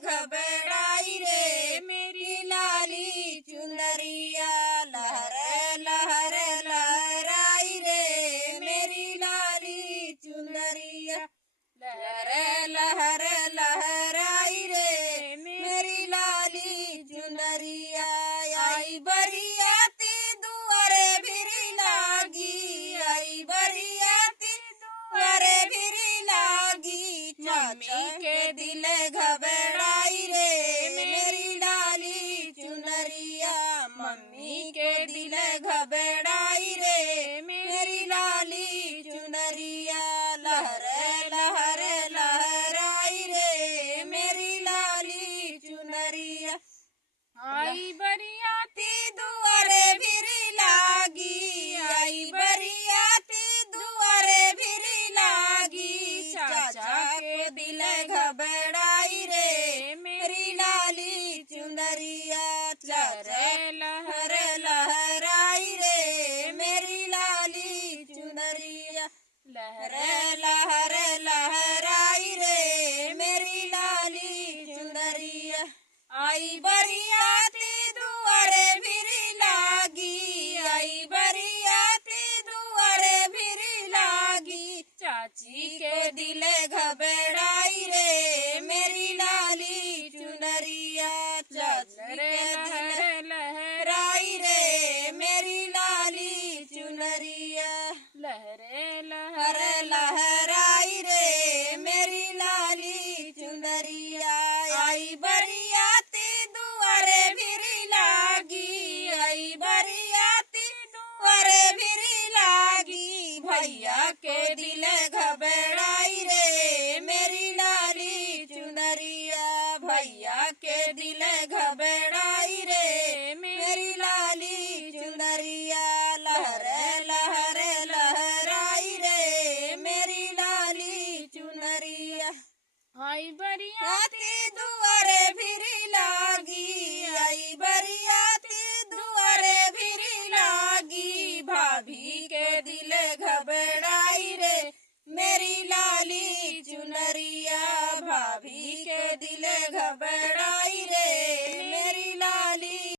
घबराई रे मेरी लाली चुनरिया। लहर लहर लहराई रे मेरी लाली चुनरिया। लहर लहर लहराई रे मेरी लाली चुनरिया। आई बरियाती दुआरे भिरी लागी, आई बरियाती दुआरे भिरी लागी। मम्मी के दिल घबराई रे मेरी लाली चुनरिया। मम्मी के दिल घबराई रे मेरी लाली चुनरिया। लहर लहर लहराई रे मेरी लाली चुनरिया। आई बरियाती दुआरे भिरी लागी, आई बरियाती दुआरे भिरी लागी। चाचा के दिल घबराई रे मेरी लाली चुनरिया। लहर लहर लहराई रे मेरी लाली चुनरिया। लहर लहर लहराई रे मेरी लाली चुनरिया। आई बरियाती दुआरे भिरी लागी, आई बरियाती दुआरे भिरी लागी। चाची के दिल घबराई रे मेरी लाली चुनरिया। चाची के दिल लहराई रे मेरी लाली चुनरिया। लहर लहर लहराई रे मेरी लाली चुनरिया। आई बरियाती दुआरे भिरी लागी, आई बरियाती दुआरे भिरी लागी। भैया के दिल घबराई रे मेरी लाली चुनरिया। भैया के दिल घबराई रे मेरी लाली चुनरिया। लहर लहर लहराई रे मेरी लाली चुनरिया। आई बरियाती दुआरे भिरी लागी, आई बरियाती दुआरे भिरी लागी। भाभी के दिल घबराई रे मेरी लाली चुनरिया। भाभी के दिल घबराई